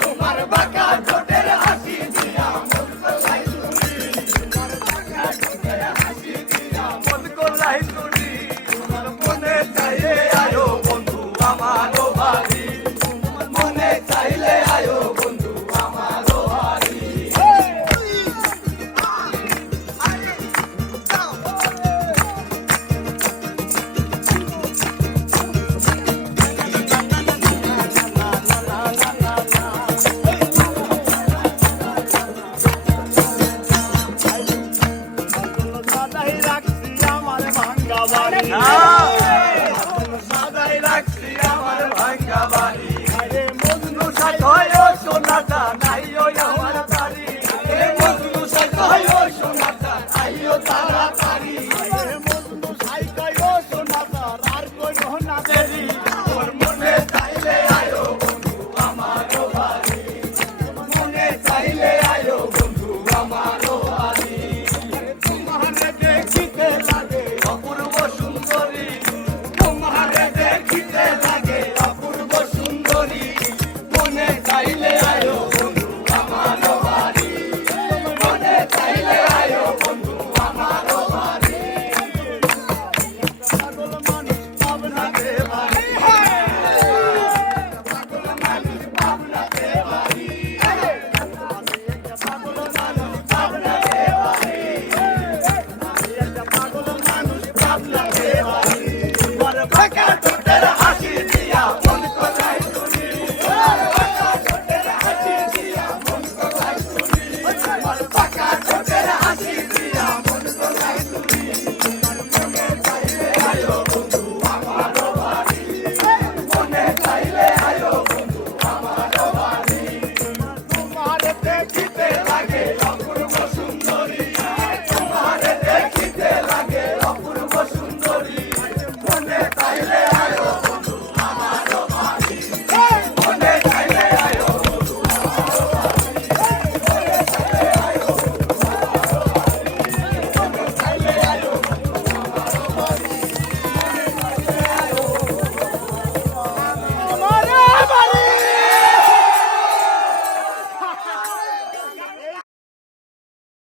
তোমার বাঁকা সাদাই রাখছি আমার ভাঙ্গা বাড়ি মজনু সাথ হয় সোনাটা নাই আমার তারি মজনু সাথ হয় সোনাটা, আইও তারা Keep that.